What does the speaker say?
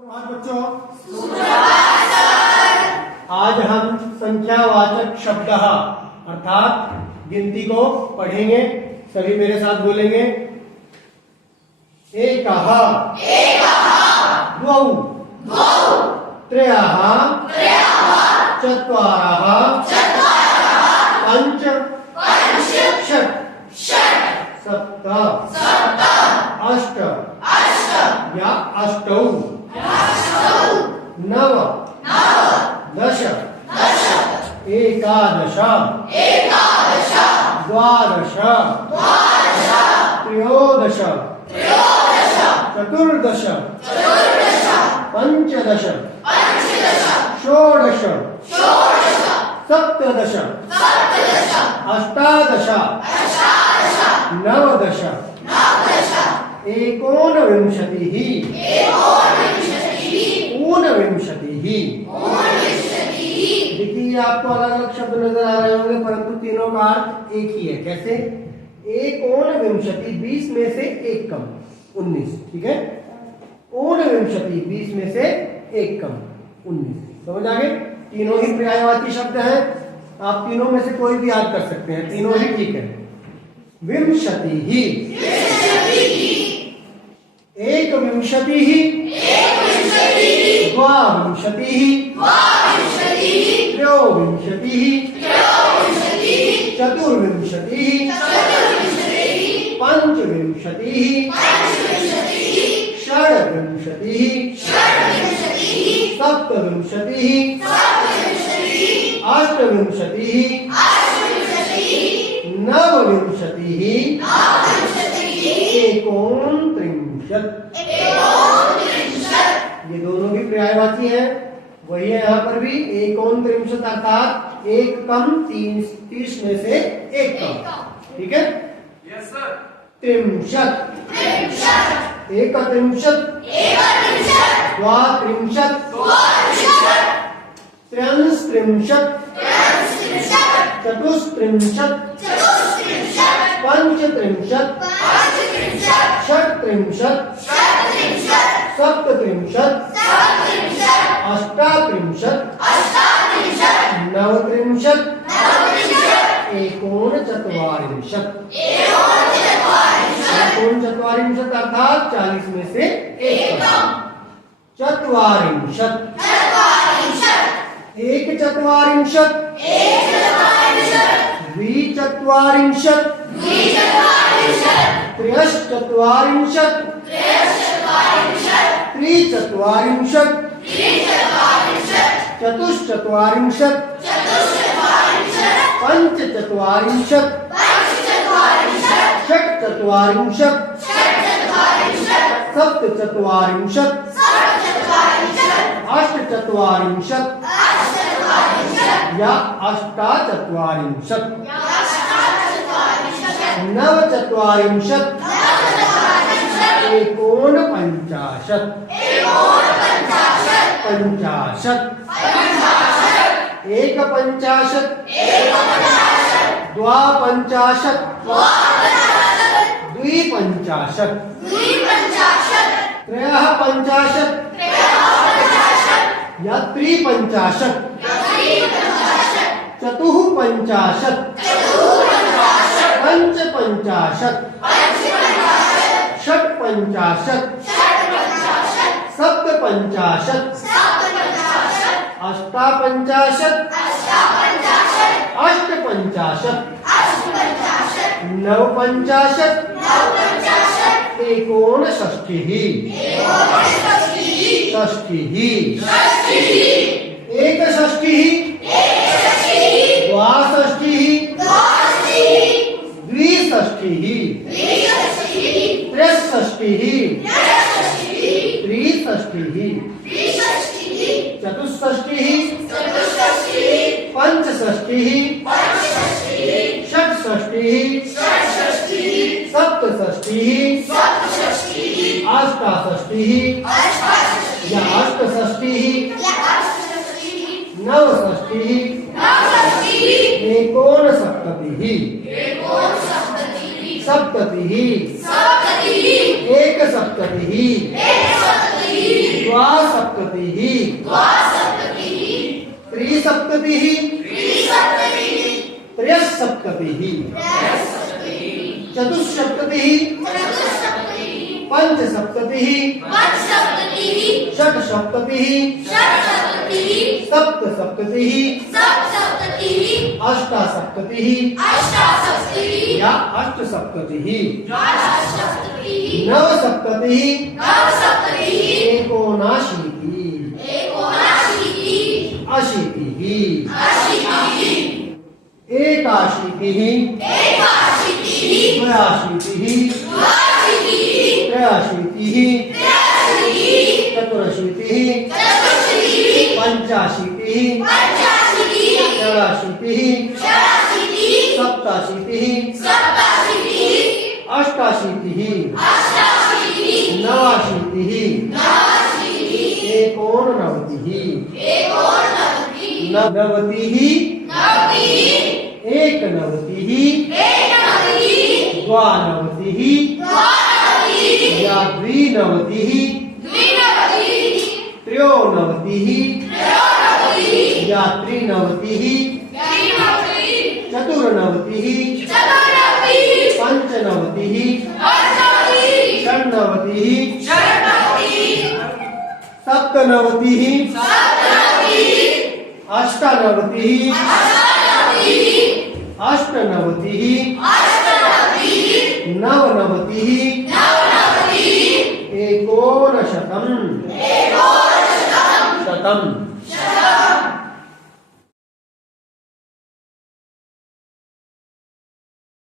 आज बच्चों आज हम संख्यावाचक शब्द अर्थात गिनती को पढ़ेंगे। सभी मेरे साथ बोलेंगे। एकः द्वौ त्रयः चत्वारः पञ्च षट् सप्त अष्ट या अष्टौ नव दश एकादश द्वादश त्रयोदश चतुर्दश पंचदश षोडश सप्तदश अष्टादश नवदश एकोनविंशतिः ऊनविंशतिः। देखिए आपको अलग अलग शब्द नजर आ रहे होंगे परंतु तीनों का अर्थ एक ही है। कैसे? एकोनविंशति 20 में से एक कम 19। ठीक है, ऊनविंशति 20 में से एक कम 19। समझ आ गए? तीनों ही पर्यायवाची शब्द हैं। आप तीनों में से कोई भी याद कर सकते हैं, तीनों ही ठीक है। विंशतिः एकविंशतिः द्वाविंशतिः त्रयोविंशतिः चतुर्विंशतिः पंचविंशतिः षड्विंशतिः सप्तविंशतिः अष्टविंशतिः नवविंशतिः एकोनत्रिंशत्। ये दोनों भी पर्यायवाची हैं। वही है यहाँ पर भी एकोनत्रिंशत् अर्थात एक कम 30 में से एक कम। ठीक है, यस सर। त्रिंशत् एकत्रिंशत् द्वात्रिंशत् त्रयस्त्रिंशत् चतुस्त्रिंशत् पंचत्रिंशत् षट्त्रिंशत् सप्तत्रिंशत् अष्टात्रिंशत् नवत्रिंशत् एकोनचत्वारिंशत्। एकोनचत्वारिंशत् अर्थात 40 में से एक। चत्वारिंशत् एकचत्वारिंशत् द्विचत्वारिंशत् त्रयश्चत्वारिंशत् त्रिचत्वारिंशत् चतुश्चत्वारिंशत् पंचचत्वारिंशत् षट्चत्वारिंशत् सप्तचत्वारिंशत् अष्टचत्वारिंशत् या अष्टाचत्वारिंशत् नवचत्वारिंशत् एकोनपञ्चाशत् पञ्चाशत् एकपञ्चाशत् द्वापञ्चाशत् द्विपञ्चाशत् त्रयः पञ्चाशत् या त्रिपञ्चाशत् चतुः पञ्चाशत् पंचपञ्चाशत् षट्पञ्चाशत् सप्तपञ्चाशत् अष्टापञ्चाशत् अष्टपञ्चाशत् नवपञ्चाशत् एकोनषष्टिः षष्टिः एकषष्टिः द्वाषष्टिः द्विषष्टिः त्रयषष्टिः त्रिषष्टिः चतुष्षष्टिः पंचषष्टिः षट्षष्टिः सप्तषष्टिः अष्टाषष्टिः या अष्टषष्टिः नवषष्टिः एकोनसप्ततिः सप्ततिः एकसप्ततिः द्वासप्ततिः त्रिसप्ततिः त्रयस्सप्ततिः चतुस्सप्ततिः पंचसप्ततिः षट्सप्ततिः सप्तसप्ततिः अष्टासप्ततिः या अष्टसप्ततिः नवसप्ततिः एकोनाशीतिः अशीतिः एकाशीतिः द्वयाशीतिः त्रयाशीतिः चतुरशीतिः पंचाशीतिः षडाशीतिः सप्ताशीतिः अष्टाशीतिः नवाशीतिः एकोननवतिः नवतिः एकनवतिः द्वानवतिः या द्विनवतिः त्रयोनवतिः या त्रिनवतिः चतुर्नवतिः पंचनवतिः षण्णवतिः सप्तनवतिः अष्टानवतिः अष्टनवतिः नवनवतिः एकोनशतम् शतम्